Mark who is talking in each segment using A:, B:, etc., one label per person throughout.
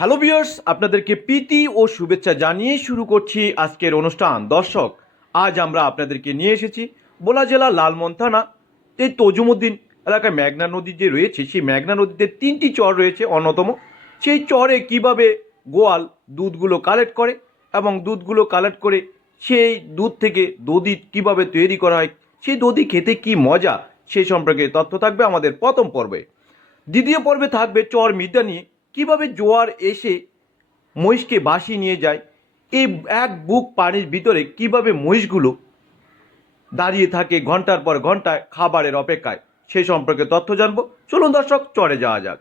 A: Hello viewers, আপনাদেরকে প্রীতি ও শুভেচ্ছা জানিয়ে শুরু করছি আজকের অনুষ্ঠান। দর্শক, আজ আমরা আপনাদেরকে নিয়ে এসেছি বোলা জেলা লালমন থানা, এই তজুমুদ্দিন এলাকায় মেঘনা নদী যে রয়েছে, সেই মেঘনা নদীতে তিনটি চর রয়েছে, অন্যতম। সেই চরে কীভাবে গোয়াল দুধগুলো কালেক্ট করে এবং দুধগুলো কালেক্ট করে সেই দুধ থেকে দধি কীভাবে তৈরি করা হয়, সেই দধি খেতে কি মজা সেই সম্পর্কে তথ্য থাকবে আমাদের প্রথম পর্বে। দ্বিতীয় পর্বে থাকবে চর মিটা নিয়ে কীভাবে জোয়ার এসে মহিষকে বাসি নিয়ে যায়? এই এক বুক পানির ভিতরে কীভাবে মহিষগুলো দাঁড়িয়ে থাকে ঘণ্টার পর ঘন্টায় খাবারের অপেক্ষায়? সে সম্পর্কে তথ্য জানব। চলুন দর্শক চড়ে যাওয়া যাক।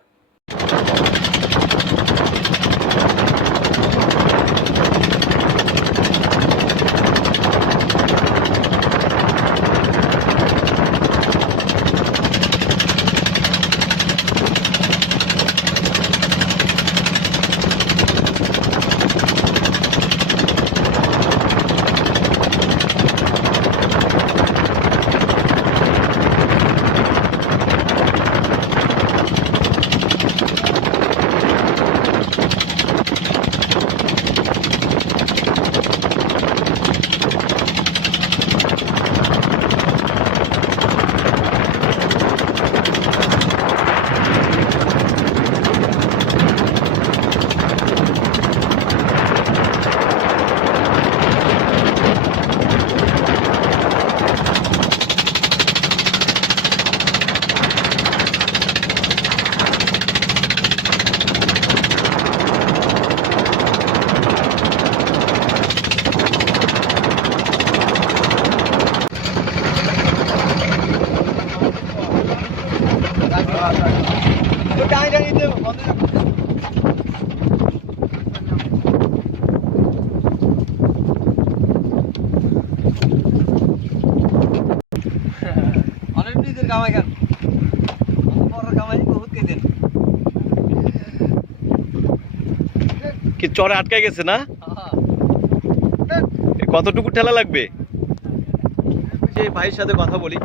B: কামাই পরের কামাই বহুত খেতেন
A: কি চরে আটকে গেছে না? কতটুকু ঠেলা লাগবে? যে ভাইয়ের সাথে কথা বলি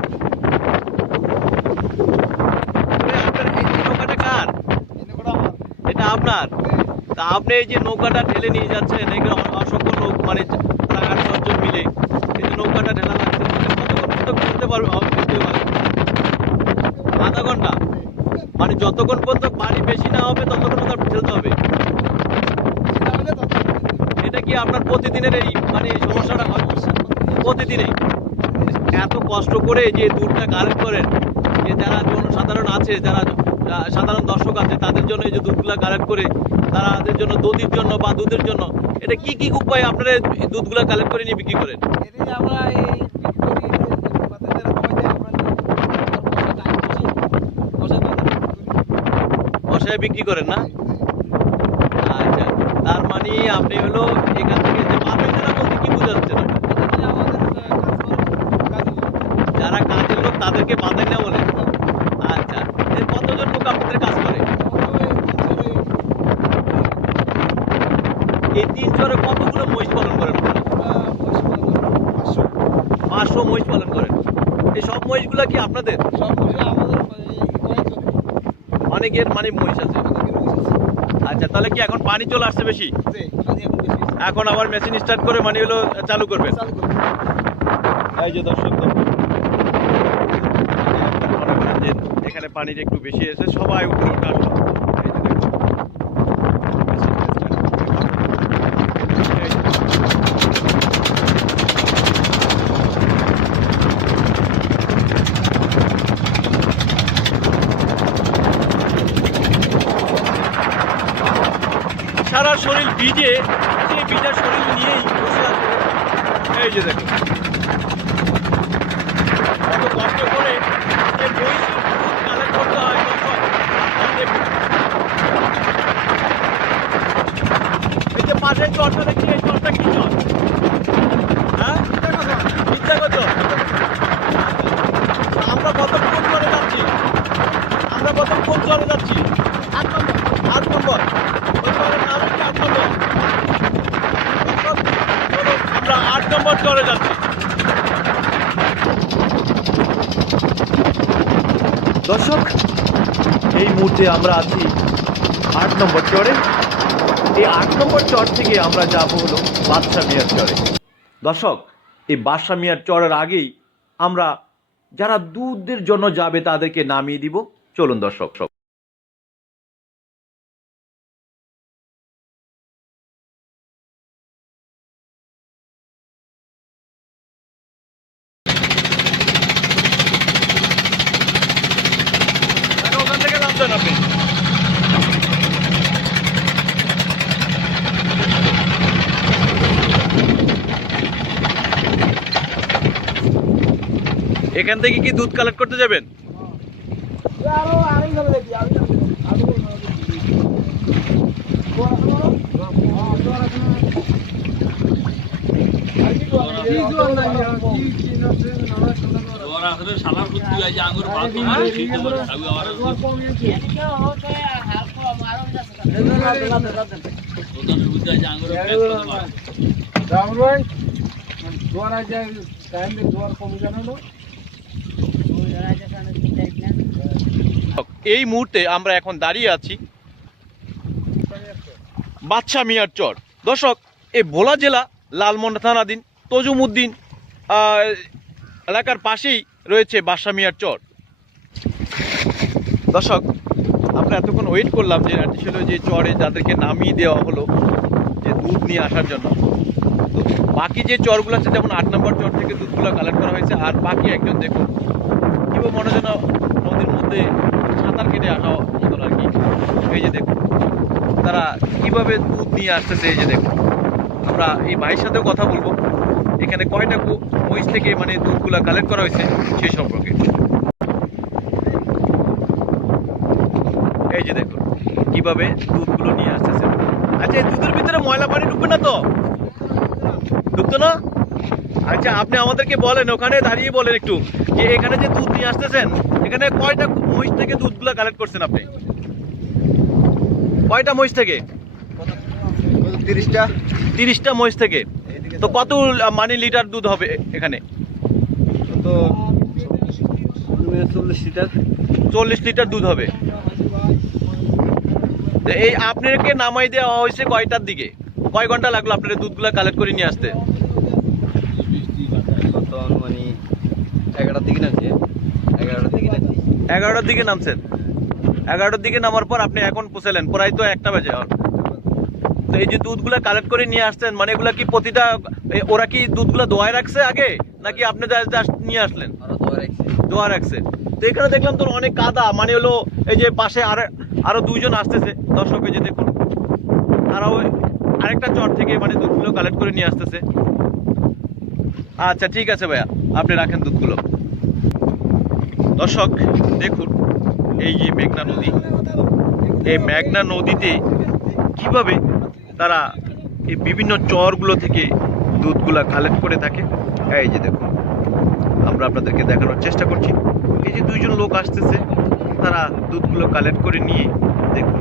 A: এ, আপনার এই যে নৌকাটা কার এটা আপনার তা আপনি এই যে নৌকাটা ঠেলে নিয়ে যাচ্ছেন অ- অসংখ্য লোক মানে আট দশজন মিলে, এই যে নৌকাটা ঠেলা লাগছে ফেলতে পারবে? ফেলতে? আধা ঘণ্টা? মানে যতক্ষণ পর্যন্ত পানি বেশি না হবে, ততক্ষণ পর্যন্ত ঠেলতে হবে। এটা কি আপনার প্রতিদিনের এই মানে সমস্যাটা? হয় প্রতিদিনই। এত কষ্ট করে যে দুধটা কালেক্ট করেন, যে যারা জনসাধারণ আছে, যারা সাধারণ দর্শক আছে তাদের জন্য এই যে দুধগুলা কালেক্ট করে তাদের জন্য দধির জন্য বা দুধের জন্য এটা কি কি উপায়ে আপনারা এই দুধগুলা কালেক্ট করে নিয়ে বিক্রি করেন?
B: আমরা এই
A: বিক্রি করেন না? আচ্ছা তার মানে আপনি হলো এখান থেকে যে পাবেন না বলতে কি বোঝাচ্ছেন আপনার?
B: আমাদের কাজ
A: যারা কাজের লোক তাদেরকে বাঁধাই না বলে আচ্ছা এর কতজন লোক আপনাদের কাজ করে এই তিন চরে কতগুলো মহিষ পালন করেন? পাঁচশো মহিষ পালন করেন। এই সব মহিষগুলো কি আপনাদের? সব অনেকের মানে মহিষ আছে। আচ্ছা তাহলে কি এখন পানি চলে আসছে বেশি? এখন আবার মেশিন স্টার্ট করে মানে হলো চালু করবে এই যে দর্শক এখানে পানির একটু বেশি এসে সবাই উপরে উঠে আসলো এই যে দেখুন। এই যে। ভিজে সেই ভিজা শরীর নিয়েই বসে আছে। এই যে দেখুন। কত কষ্ট করে যে বই এই যে- পাশের চরটা দেখছি এই চরটা কি চর? হ্যাঁ? বিদ্যাগত চর। আমরা প্রথম কোন চরে যাচ্ছি। আমরা প্রথম কোন চরে যাচ্ছি আট নম্বর আট নম্বর ওই চরের নাম হচ্ছে আট নম্বর দর্শক, চলুন, আমরা নম্বর চরে যাচ্ছি। দর্শক, এই মুহূর্তে আমরা আছি আট নম্বর চরে। এই আট নম্বর চর থেকে আমরা যাব হলো বাদশা মিয়ার চরে। দর্শক, এই বাদশা মিয়ার চরের আগেই আমরা যারা দুধের জন্য যাবে তাদেরকে নামিয়ে দিব। চলুন দর্শক ওখান থেকে নামছেন আপনি এখান থেকে কি দুধ কালেক্ট করতে যাবেন?
C: ওরা আসলে শালার বুদ্ধি হয় যে
A: এই মুহূর্তে আমরা এখন দাঁড়িয়ে আছি বাদশা মিয়ার চর। দর্শক এই ভোলা জেলা লালমন্ডা থানাধীন তজুমুদ্দিন এলাকার পাশেই রয়েছে বাদশা মিয়ার চর। দর্শক, আমরা এতক্ষণ ওয়েট করলাম যে ছিল যে চরে যাদেরকে নামিয়ে দেওয়া হলো, যে দুধ নিয়ে আসার জন্য। বাকি যে চরগুলো আছে, যেমন আট নম্বর চর থেকে দুধগুলো কালেক্ট করা হয়েছে, আর বাকি একজন দেখুন, কীভাবে মনে যেন নদীর মধ্যে সাঁতার কেটে আসা মতন আর কি। এই যে দেখুন, তারা কীভাবে দুধ নিয়ে আসতেছে, এই যে দেখুন। আমরা এই ভাইয়ের সাথেও কথা বলব। এখানে কয়টা মহিষ থেকে মানে দুধগুলা কালেক্ট করা হয়েছে, সেই সম্পর্কে। এই যে দেখুন, কীভাবে দুধগুলো নিয়ে আসতেছে। আচ্ছা এই দুধের ভিতরে ময়লা পানি ঢুকবে না তো? ঢুকতো না? আচ্ছা আপনি আমাদেরকে বলেন ওখানে দাঁড়িয়ে বলেন একটু যে এখানে যে দুধ নিয়ে আসতেছেন এখানে কয়টা মহিষ থেকে দুধগুলো কালেক্ট করছেন আপনি? কয়টা মহিষ থেকে?
B: তিরিশটা।
A: তিরিশটা মহিষ থেকে। তো কত মানে লিটার দুধ হবে এখানে?
B: তো চল্লিশ লিটার।
A: চল্লিশ লিটার দুধ হবে। তো এই আপনাকে নামাই দেওয়া হয়েছে কয়টার দিকে? কয় ঘণ্টা লাগল আপনার দুধগুলো কালেক্ট করে নিয়ে আসতে
B: কত মানে এগারোটার দিকে নামছে। এগারোটার দিকে নামছি।
A: এগারোটার দিকে নামছেন এগারোটার দিকে নামার পর আপনি এখন পৌঁছালেন প্রায় তো একটা বাজে। তো এই যে দুধগুলো কালেক্ট করে নিয়ে আসছেন মানে এগুলা কি প্রতিটা ওরা কি দুধগুলো দোয়ায় রাখছে আগে নাকি আপনি জাস্ট নিয়ে আসলেন? দোয়া রাখছে। তো এখানে দেখলাম তোর অনেক কাদা মানে হলো এই যে পাশে আর আরও দুইজন আসতেছে। দর্শক যে দেখুন তারাও ওই আরেকটা চর থেকে মানে দুধগুলো কালেক্ট করে নিয়ে আসতেছে। আচ্ছা ঠিক আছে ভাইয়া। আপনি রাখেন দুধগুলো। দর্শক, দেখুন, এই যে মেঘনা নদী, এই মেঘনা নদীতে কীভাবে তারা এই বিভিন্ন চরগুলো থেকে দুধগুলা কালেক্ট করে থাকে, এই যে দেখুন, আমরা আপনাদেরকে দেখানোর চেষ্টা করছি। এই যে দুইজন লোক আসতেছে, তারা দুধগুলো কালেক্ট করে নিয়ে, দেখুন,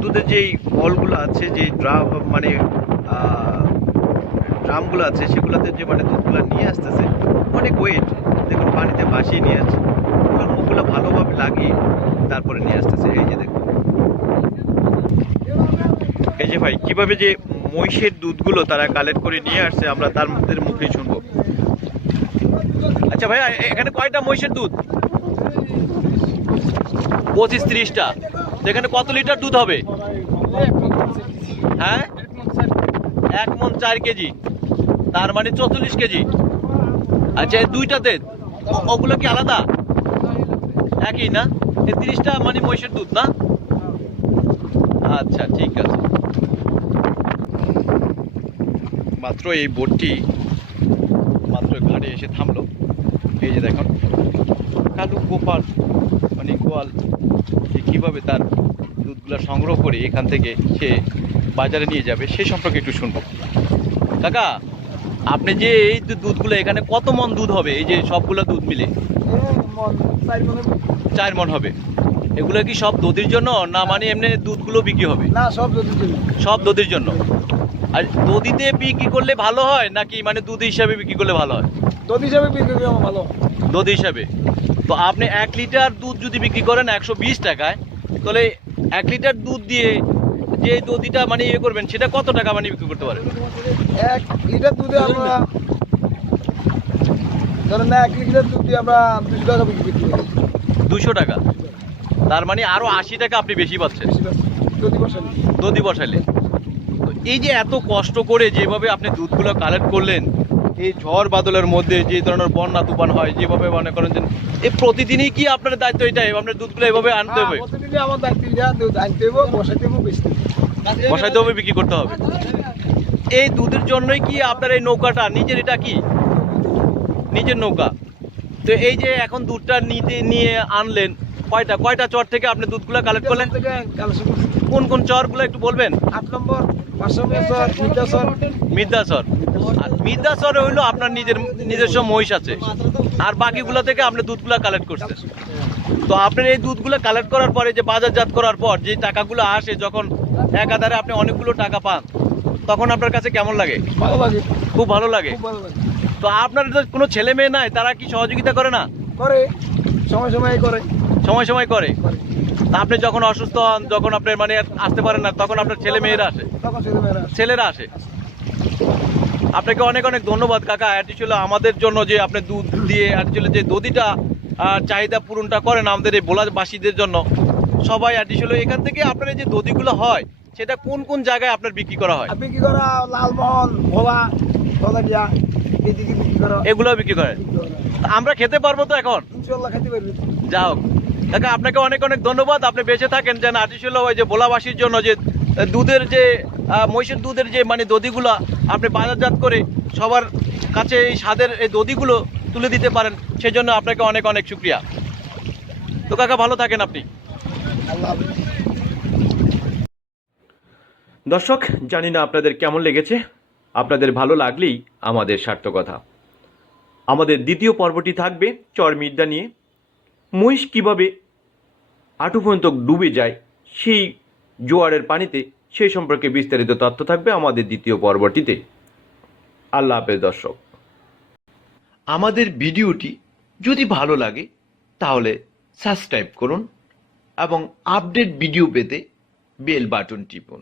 A: দুধের যেই ফলগুলো আছে, যে ড্রা মানে ড্রামগুলো আছে সেগুলোতে যে মানে দুধগুলো নিয়ে আসতেছে অনেক ওয়েট দেখুন পানিতে ভাসিয়ে নিয়ে আসছে। ওগুলোর মুখগুলো ভালোভাবে লাগিয়ে তারপরে নিয়ে আসতেছে। এই যে দেখুন। এই যে ভাই কীভাবে যে মহিষের দুধগুলো তারা কালেক্ট করে নিয়ে আসছে আমরা তার মধ্যে মুখেই শুনব। আচ্ছা ভাইয়া এ- এখানে কয়টা মহিষের দুধ? পঁচিশ ত্রিশটা। এখানে কত লিটার দুধ হবে? হ্যাঁ? এক মন চার কেজি। তার মানে চৌচল্লিশ কেজি। আচ্ছা এই দুইটাতে ওগুলো কি আলাদা? একই না? এই তিরিশটা মানে মহিষের দুধ না? আচ্ছা ঠিক আছে। মাত্র এই বোটটি মাত্র ঘাটে এসে থামলো। এই যে দেখুন, কালু গোপাল মানে গোয়াল, যে কীভাবে তার দুধগুলো সংগ্রহ করে এখান থেকে সে বাজারে নিয়ে যাবে সেই সম্পর্কে একটু শুনব। কাকা আপনি যে এই যে দুধগুলো এখানে কত মন দুধ হবে? এই যে সবগুলো দুধ মিলে? চার মন হবে। এগুলো কি সব দধির জন্য? না মানে এমনি দুধগুলো বিক্রি হবে?
B: না সব যদি
A: সব দধির জন্য? আর দধিতে বিক্রি করলে ভালো হয় নাকি মানে দুধ হিসাবে বিক্রি করলে ভালো হয়?
B: দুধ হিসাবে বিক্রি করি আমার ভালো
A: দুধ হিসাবে। তো আপনি এক লিটার দুধ যদি বিক্রি করেন একশো বিশ টাকায় তাহলে এক লিটার দুধ দিয়ে যে দধিটা মানে ইয়ে করবেন সেটা কত টাকা মানে বিক্রি করতে পারেন?
D: এক লিটার দুধে আমরা ধরেন না এক লিটার দুধ দিয়ে আমরা দুশো টাকা বিক্রি করতে পারি।
A: দুশো টাকা? তার মানে আরও আশি টাকা আপনি বেশি পাচ্ছেন। দধি বসাইলে তো এই যে এত কষ্ট করে যেভাবে আপনি দুধগুলো কালেক্ট করলেন এই ঝড় বাদলের মধ্যে যে ধরনের বন্যা তুফান হয় যেভাবে মনে করেন যে এই প্রতিদিনই কি আপনার দায়িত্ব এটাই আপনার দুধগুলো এভাবে আনতে হবে?
D: হ্যাঁ, প্রতিদিনই আমার দায়িত্ব যা দুধ আনতে হবে বসাইতে হবে বেশি
A: বসাইতে হবে বিক্রি করতে হবে। এই দুধের জন্যই কি আপনার এই নৌকাটা? নিজের এটা কি? নিজের নৌকা। তো এই যে এখন দুধটা নিতে নিয়ে আনলেন কয়টা? কয়টা চর থেকে আপনি দুধগুলো কালেক্ট করলেন? কোন কোন চরগুলো একটু বলবেন?
D: আট নম্বর
A: আর মিদ্যাসরে হইল আপনার নিজের নিজস্ব মহিষ আছে। আর বাকিগুলো থেকে আপনি দুধগুলো কালেক্ট করছেন। তো আপনার এই দুধগুলো কালেক্ট করার পরে যে বাজারজাত করার পর যে টাকাগুলো আসে যখন একাধারে আপনি অনেকগুলো টাকা পান তখন আপনার কাছে কেমন লাগে?
D: ভালো লাগে।
A: খুব ভালো লাগে? তো আপনার কোনো ছেলে মেয়ে নাই তারা কি সহযোগিতা করে না?
D: করে সময় সময় করে।
A: সময় সময় করে? আপনি যখন অসুস্থ হন যখন আপনার মানে আসতে পারেন না তখন আপনার ছেলে মেয়েরা আসে। ছেলেরা আসে? আপনাকে অনেক অনেক ধন্যবাদ কাকা। এটি ছিল আমাদের জন্য যে আপনি দুধ দিয়ে ছিল যে দধিটা চাহিদা পূরণটা করেন আমাদের এই বোলাবাসীদের জন্য। সবাই ছিল এখান থেকে আপনার এই যে দধিগুলো হয় সেটা কোন কোন জায়গায় আপনার বিক্রি করা হয়?
D: বিক্রি করা লালমহল ভোলা
A: এগুলো বিক্রি করেন? আমরা খেতে পারব তো এখন? যা হোক। কাকা আপনাকে অনেক অনেক ধন্যবাদ। আপনি বেঁচে থাকেন যেন আর্টিফিশিয়াল ওই যে ভোলাবাসীর জন্য যে দুধের যে মহিষের দুধের যে মানে দধিগুলো আপনি বাজারজাত করে সবার কাছে এই স্বাদের এই দধিগুলো তুলে দিতে পারেন সেজন্য আপনাকে অনেক অনেক শুক্রিয়া। তো কাকা ভালো থাকেন আপনি। দর্শক জানি না আপনাদের কেমন লেগেছে। আপনাদের ভালো লাগলেই আমাদের সার্থকতা আমাদের দ্বিতীয় পর্বটি থাকবে চর মির্দা নিয়ে। মহিষ কীভাবে আঁটু পর্যন্ত ডুবে যায় সেই জোয়ারের পানিতে সেই সম্পর্কে বিস্তারিত তথ্য থাকবে আমাদের দ্বিতীয় পর্বটিতে। আল্লাহ হাফেজ দর্শক। আমাদের ভিডিওটি যদি ভালো লাগে, তাহলে সাবস্ক্রাইব করুন এবং আপডেট ভিডিও পেতে বেল বাটন টিপুন।